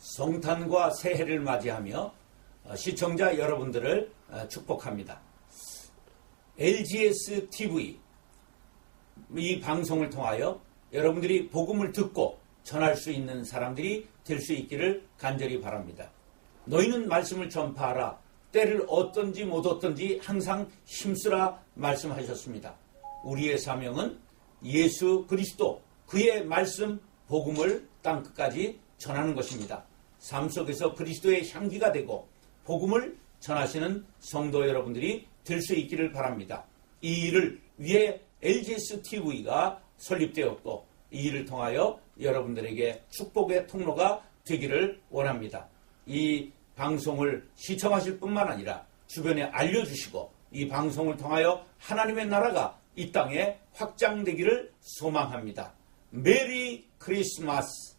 성탄과 새해를 맞이하며 어, 시청자 여러분들을 어, 축복합니다. LGS TV 이 방송을 통하여 여러분들이 복음을 듣고 전할 수 있는 사람들이 될 수 있기를 간절히 바랍니다. 너희는 말씀을 전파하라. 때를 어떤지 못 어떤지 항상 힘쓰라 말씀하셨습니다. 우리의 사명은 예수 그리스도 그의 말씀 복음을 땅 끝까지 전하는 것입니다. 삶 속에서 그리스도의 향기가 되고 복음을 전하시는 성도 여러분들이 될 수 있기를 바랍니다. 이 일을 위해 LGS TV가 설립되었고 이 일을 통하여 여러분들에게 축복의 통로가 되기를 원합니다. 이 방송을 시청하실 뿐만 아니라 주변에 알려주시고 이 방송을 통하여 하나님의 나라가 이 땅에 확장되기를 소망합니다. 메리 크리스마스